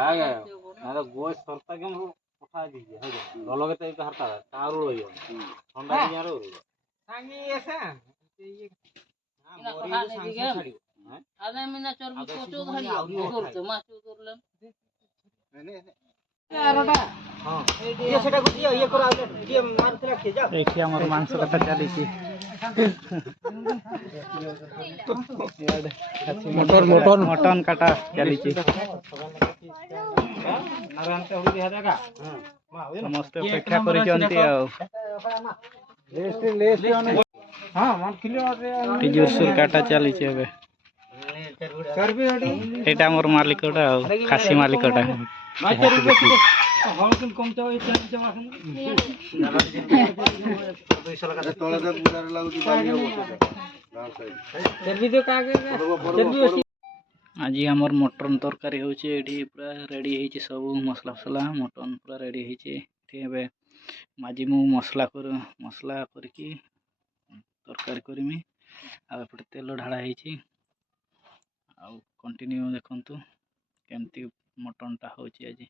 ಹಾಗೆ ನಾನು ಗೋಸ್ ಹೊರತಾಗಿ ಉಠಾ ದೀಜಿए है रोलोगे तो हरता है तारू होइयो ठंडा भी यार सांगी ऐसा ये हां मोरी सांगी छाड़ी हैं आदे मिना चर्बी कोचो धरियो करते माचो करलन यारटा हां ये सेटा को ये करा ये मांस रखे जा देखिए हमर मांस कथा चली छी मटन काटा चली छी समस्त अपेक्षा करिचंती जोरसोर काटा चली एबे एटा मोर मालिकटा खासी मालिकटा आज आमर मटन तरकारी होची एठी पूरा रेडी हेची सब मसला फसला मटन पूरा रेडी हेची एबे माजी मु मसला करकी तरकारी करमी आ एपटे तेल ढाळा हेची आ कंटिन्यू देखंतु केमती मटन टा होची आज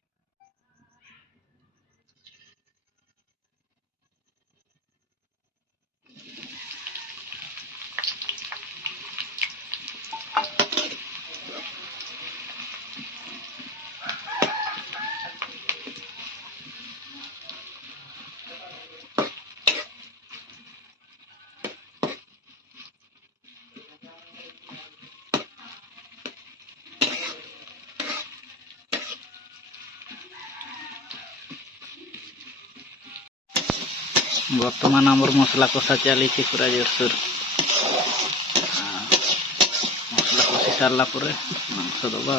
बर्तमान आमर मसला कषा चली पूरा जोरसोर मसला कषि सारा मांस दबा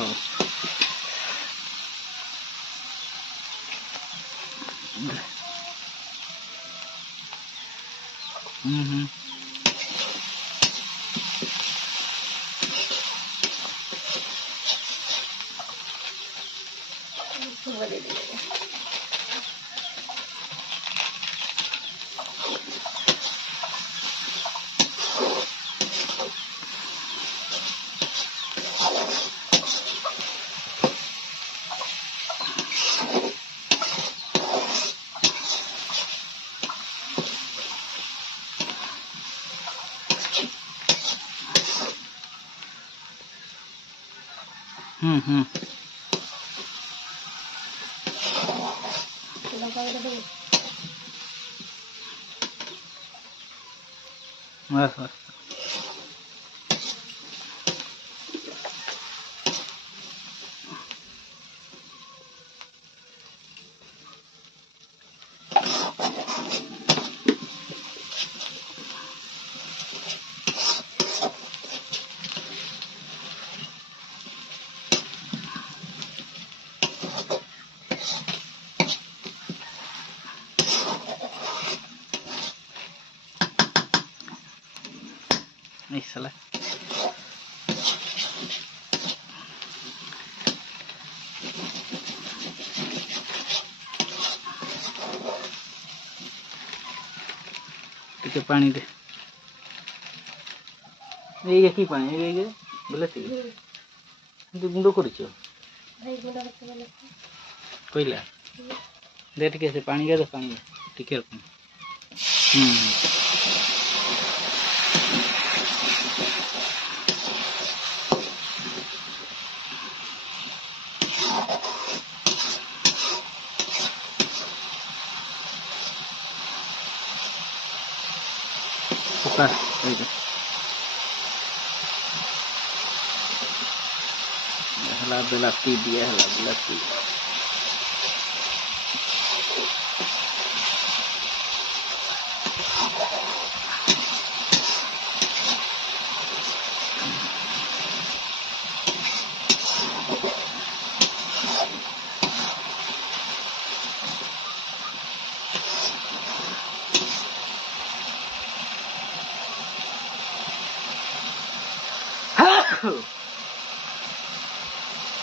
बस साला टिके पानी दे ये की पानी ये बोले ती गुंडो करियो भाई गुंडो बोले कोइला दे टिके से पानी के दे पानी टिके belati dia belati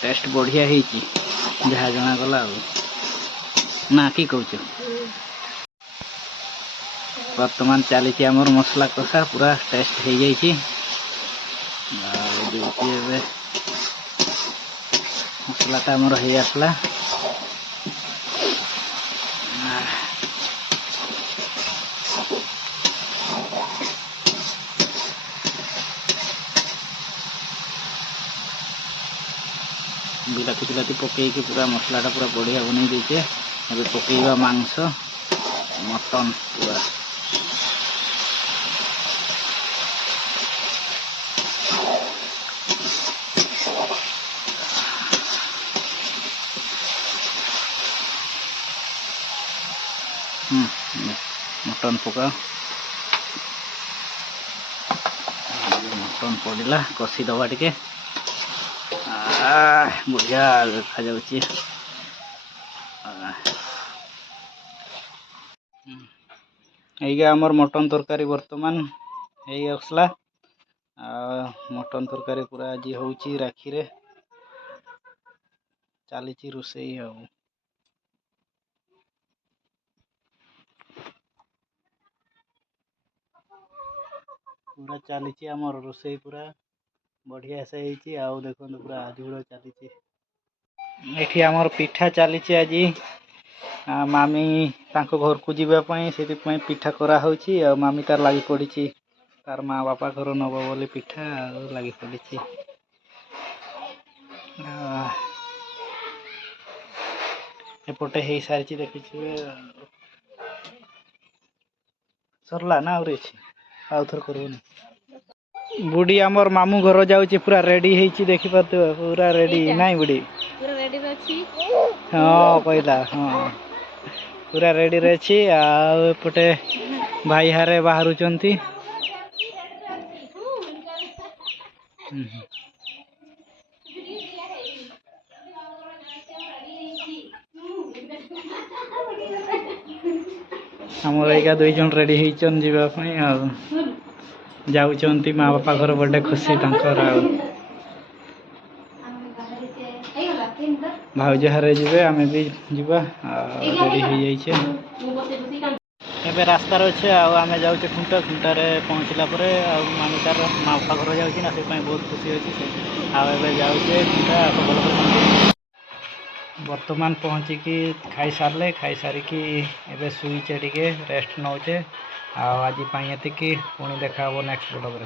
टेस्ट बढ़िया है जहाँ जना गला ना कि कौच वर्तमान चली आमर मसला कषा पूरा टेस्ट हो जाए मसलाटा आमर हो आसला बिलाती बिलाती पकईकि पूरा मसलाटा पूरा बढ़िया बन देचे अभी पकईवा मांस मटन पूरा मटन पका मटन पड़ा कषी दबा टिके बढ़िया देखा जाउची एइगा हमर मटन तरकारी वर्तमान एई आसला मटन तरकारी पूरा आज होउची राखी रे चलीची रोसई हो पूरा चलीची हमर रोसई पूरा बढ़िया से होइची आउ देखो पूरा झोल चलीची एठी हमर पिठा चलीची आज मामी तांको घर को जीवा पई सेति पई पिठा करा होउची आ मामी तार लागि पड़ीची तार माँ बापा घर नब बोली पिठा लगी पड़ी एपटे हो सारी देखिए सरला ना आउ थर कर बुढ़ी आमर मामू घर जाऊँगी पूरा रेडी होती देखी पार्थ पूरा रेडी नाई बुढ़ी हाँ कहला हाँ पूरा रेडी रही आपटे भाई हारे बाहर आमर एका दुई जन रेडी होचन जीवाई जाऊँच माँ बापा घर बड़े खुशी तंकर भाउज हारे जीवे आमे भी जीवा रेडी हो जाइए एबे रास्तार अच्छे आमे जाऊे खुंटा खुंटार पहुँचला मामी तार माँ बापा घर जाऊँगी ना से बहुत खुशी अच्छे जाऊे खुंटा वर्तमान पहुँचिकी खाई सारे खाई सारिकी एबे शुईचे टिके रेस्ट नौचे आज पुणी देखा नेक्स्ट ब्लॉग रे।